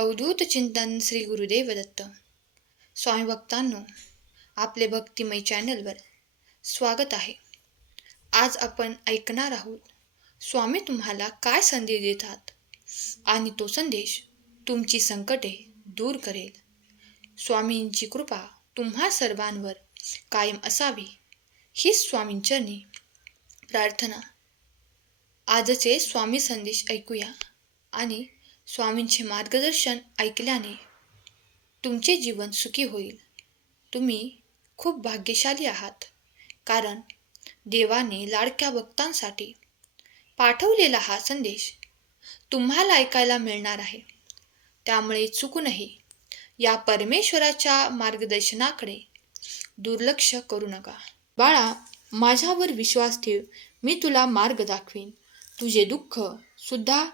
अवधूत चिंतन श्री गुरुदेव दत्त. स्वामी भक्तांनो, आपले भक्तिमय चॅनलवर स्वागत आहे. आज आपण ऐकणार आहोत स्वामी तुम्हाला काय संदेश देतात आणि तो संदेश तुमची संकटे दूर करेल. स्वामींची कृपा तुम्हा सर्वांवर कायम असावी ही स्वामींचरणी प्रार्थना. आजचे स्वामी संदेश ऐकूया आणि स्वामींचे मार्गदर्शन ऐकल्याने तुमचे जीवन सुखी होईल. तुम्ही खूप भाग्यशाली आहात, कारण देवाने लाडक्या भक्तांसाठी पाठवलेला हा संदेश तुम्हाला ऐकायला मिळणार आहे. त्यामुळे चुकूनही या परमेश्वराच्या मार्गदर्शनाकडे दुर्लक्ष करू नका. बाळा, माझ्यावर विश्वास ठेव, मी तुला मार्ग दाखवीन. तुझे दुःख सुद्धा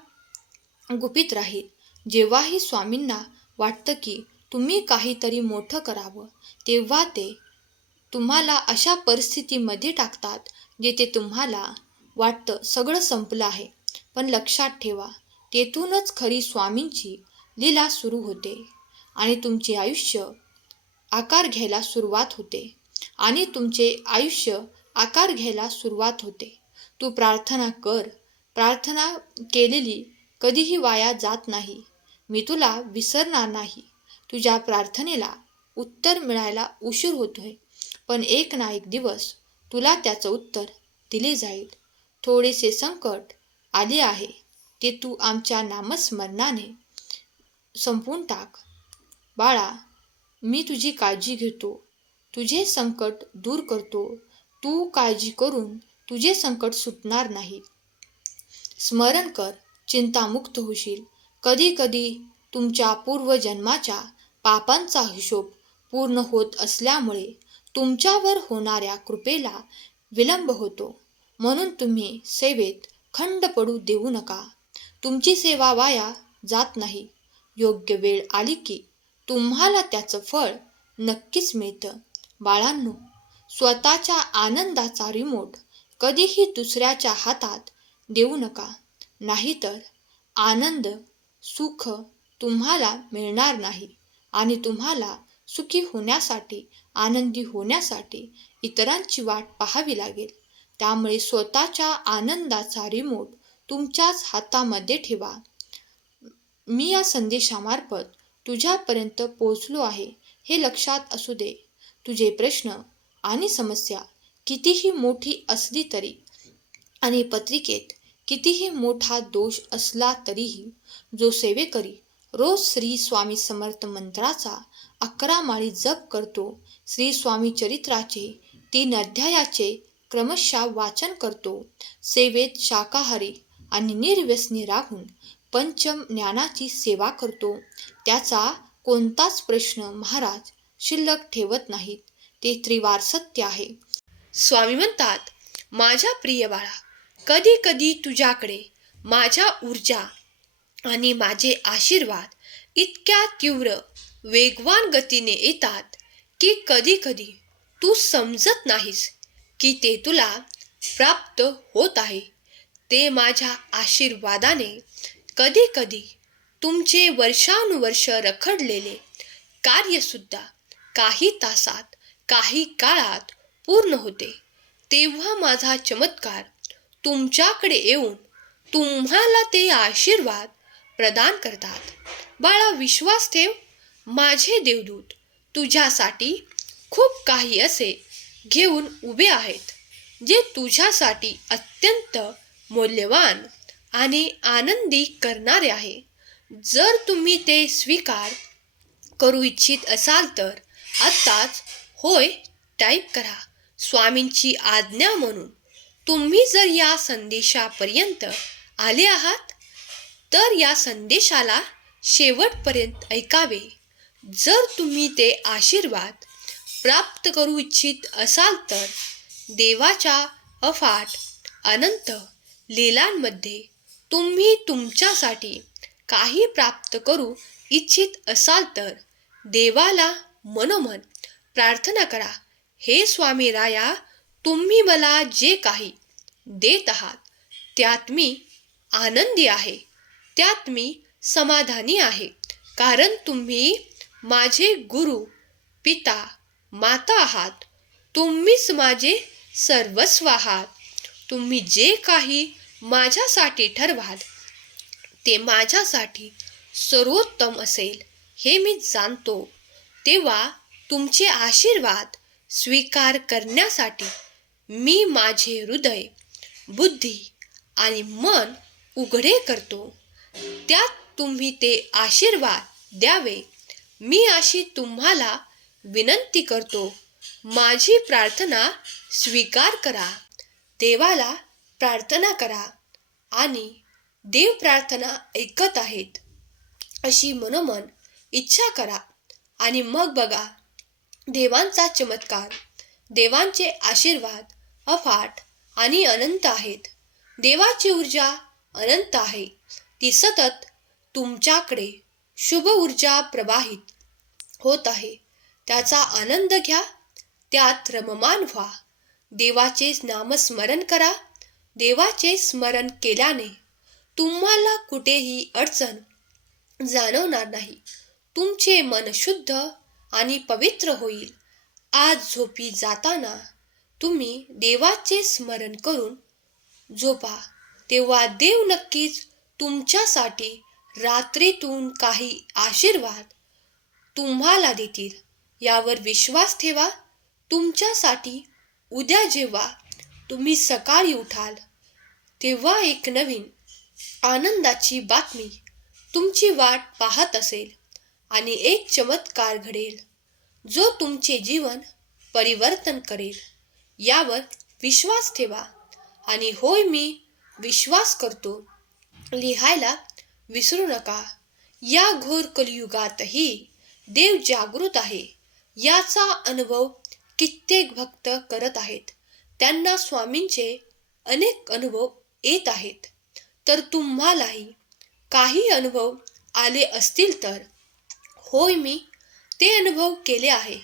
गुपित राहील. जेव्हाही स्वामींना वाटतं की तुम्ही काहीतरी मोठं करावं, तेव्हा ते तुम्हाला अशा परिस्थितीमध्ये टाकतात जिथे तुम्हाला वाटतं सगळं संपलं आहे. पण लक्षात ठेवा, तेथूनच खरी स्वामींची लीला सुरू होते आणि तुमचे आयुष्य आकार घ्यायला सुरुवात होते. तू प्रार्थना कर. प्रार्थना केलेली कधीही वाया जात नाही. मी तुला विसरणार नाही. तुझ्या प्रार्थनेला उत्तर मिळायला उशीर होतोय, पण एक ना एक दिवस तुला त्याचं उत्तर दिले जाईल. थोडेसे संकट आले आहे, ते तू आमच्या नामस्मरणाने संपवून टाक. बाळा, मी तुझी काळजी घेतो, तुझे संकट दूर करतो. तू काळजी करून तुझे संकट सुटणार नाही. स्मरण कर, चिंतामुक्त होशील. कधी कधी तुमच्या पूर्वजन्माच्या पापांचा हिशोब पूर्ण होत असल्यामुळे तुमच्यावर होणाऱ्या कृपेला विलंब होतो. म्हणून तुम्ही सेवेत खंड पडू देऊ नका. तुमची सेवा वाया जात नाही. योग्य वेळ आली की तुम्हाला त्याचं फळ नक्कीच मिळतं. बाळांनो, स्वतःच्या आनंदाचा रिमोट कधीही दुसऱ्याच्या हातात देऊ नका, नाहीतर आनंद, सुख तुम्हाला मिळणार नाही आणि तुम्हाला सुखी होण्यासाठी, आनंदी होण्यासाठी इतरांची वाट पाहावी लागेल. त्यामुळे स्वतःच्या आनंदाचा रिमोट तुमच्याच हातामध्ये ठेवा. मी या संदेशामार्फत तुझ्यापर्यंत पोहोचलो आहे हे लक्षात असू दे. तुझे प्रश्न आणि समस्या कितीही मोठी असली तरी आणि पत्रिकेत कितीही मोठा दोष असला तरीही जो सेवेकरी रोज श्री स्वामी समर्थ मंत्राचा 11 माळी जप करतो, श्री स्वामी चरित्राचे 3 अध्यायाचे क्रमशः वाचन करतो, सेवेत शाकाहारी आणि निर्व्यसनी राहून पंचम ज्ञानाची सेवा करतो, त्याचा कोणताच प्रश्न महाराज शिल्लक ठेवत नाहीत. ते त्रिवार सत्य आहे. स्वामी म्हणतात, माझ्या प्रिय बाळा, कधी कधी तुझ्याकडे माझ्या ऊर्जा आणि माझे आशीर्वाद इतक्या तीव्र वेगवान गतीने येतात की कधी कधी तू समजत नाहीस की ते तुला प्राप्त होत आहे. ते माझ्या आशीर्वादाने कधी कधी तुमचे वर्षानुवर्ष रखडलेले कार्यसुद्धा काही तासात, काही काळात पूर्ण होते. तेव्हा माझा चमत्कार तुमच्याकडे येऊन तुम्हाला ते आशीर्वाद प्रदान करतात. बाळा, विश्वास ठेव, माझे देवदूत तुझ्यासाठी खूप काही असे घेऊन उभे आहेत जे तुझ्यासाठी अत्यंत मौल्यवान आणि आनंदी करणारे आहे. जर तुम्ही ते स्वीकार करू इच्छित असाल तर आत्ताच होय टाईप करा. स्वामींची आज्ञा म्हणून तुम्ही जर या संदेशापर्यंत आले आहात तर या संदेशाला शेवटपर्यंत ऐकावे. जर तुम्ही ते आशीर्वाद प्राप्त करू इच्छित असाल तर देवाच्या अफाट अनंत लीलांमध्ये तुम्ही तुमच्यासाठी काही प्राप्त करू इच्छित असाल तर देवाला मनोमन प्रार्थना करा. हे स्वामी राया, तुम्ही मला जे काही देत आहात त्यात मी आनंदी आहे, त्यात मी समाधानी आहे. कारण तुम्ही माझे गुरु, पिता, माता आहात. तुम्हीच माझे सर्वस्व आहात. तुम्ही जे काही माझ्यासाठी ठरवाल ते माझ्यासाठी सर्वोत्तम असेल हे मी जाणतो. तेव्हा तुमचे आशीर्वाद स्वीकार करण्यासाठी मी माझे हृदय, बुद्धी आणि मन उघडे करतो. त्यात तुम्ही ते आशीर्वाद द्यावे मी अशी तुम्हाला विनंती करतो. माझी प्रार्थना स्वीकार करा. देवाला प्रार्थना करा आणि देव प्रार्थना ऐकत आहेत अशी मनोमन इच्छा करा आणि मग बघा देवांचा चमत्कार. देवांचे आशीर्वाद अफाट आणि अनंत आहेत. देवाची ऊर्जा अनंत आहे. ती सतत तुमच्याकडे शुभ ऊर्जा प्रवाहित होत आहे. त्याचा आनंद घ्या. त्यात रममान व्हा. देवाचे नामस्मरण करा. देवाचे स्मरण केल्याने तुम्हाला कुठेही अडचण जाणवणार नाही. तुमचे मन शुद्ध आणि पवित्र होईल. आज झोपी जाताना तुम्ही देवाचे स्मरण करून झोपा. तेव्हा देव नक्कीच तुमच्यासाठी रात्रीतून काही आशीर्वाद तुम्हाला देतील. यावर विश्वास ठेवा. तुमच्यासाठी उद्या जेव्हा तुम्ही सकाळी उठाल तेव्हा एक नवीन आनंदाची बातमी तुमची वाट पाहत असेल आणि एक चमत्कार घडेल जो तुमचे जीवन परिवर्तन करेल. यावर विश्वास ठेवा आणि होय मी विश्वास करतो लिहायला विसरू नका. या घोर कलियुगातही देव जागृत आहे याचा अनुभव कित्येक भक्त करत आहेत. त्यांना स्वामींचे अनेक अनुभव येत आहेत. तर तुम्हालाही काही अनुभव आले असतील तर होय मी ते अनुभव केले आहे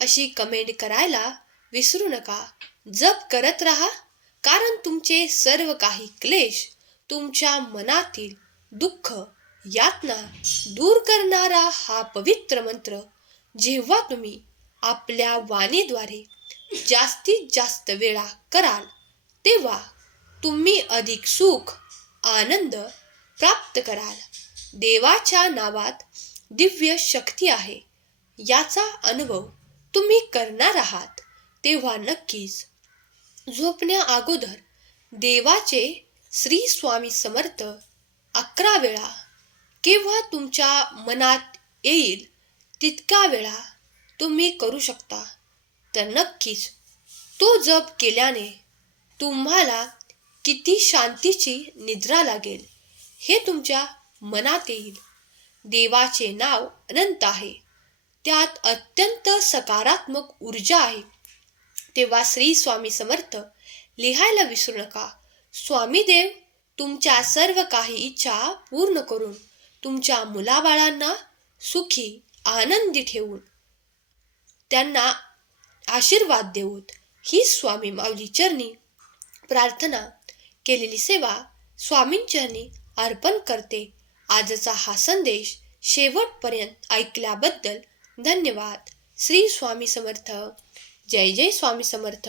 अशी कमेंट करायला विसरू नका. जप करत राहा. कारण तुमचे सर्व काही क्लेश, तुमच्या मनातील दुःख, यातना दूर करणारा हा पवित्र मंत्र जेव्हा तुम्ही आपल्या वाणीद्वारे जास्तीत जास्त वेळा कराल तेव्हा तुम्ही अधिक सुख, आनंद प्राप्त कराल. देवाच्या नावात दिव्य शक्ती आहे याचा अनुभव तुम्ही करणार आहात. तेव्हा नक्कीच झोपण्या अगोदर देवाचे श्री स्वामी समर्थ 11 वेळा केव्हा तुमच्या मनात येईल तितका वेळा तुम्ही करू शकता. तर नक्कीच तो जप केल्याने तुम्हाला किती शांतीची निद्रा लागेल हे तुमच्या मनात येईल. देवाचे नाव अनंत आहे. त्यात अत्यंत सकारात्मक ऊर्जा आहे. तेव्हा श्री स्वामी समर्थ लिहायला विसरू नका. स्वामी देव तुमच्या सर्व काही इच्छा पूर्ण करून तुमच्या मुलाबाळांना सुखी आनंदी ठेवून त्यांना आशीर्वाद देऊत ही स्वामी माऊली चरणी प्रार्थना केलेली सेवा स्वामींचरणी अर्पण करते. आजचा हा संदेश शेवटपर्यंत ऐकल्याबद्दल धन्यवाद. श्री स्वामी समर्थ. जय जय स्वामी समर्थ.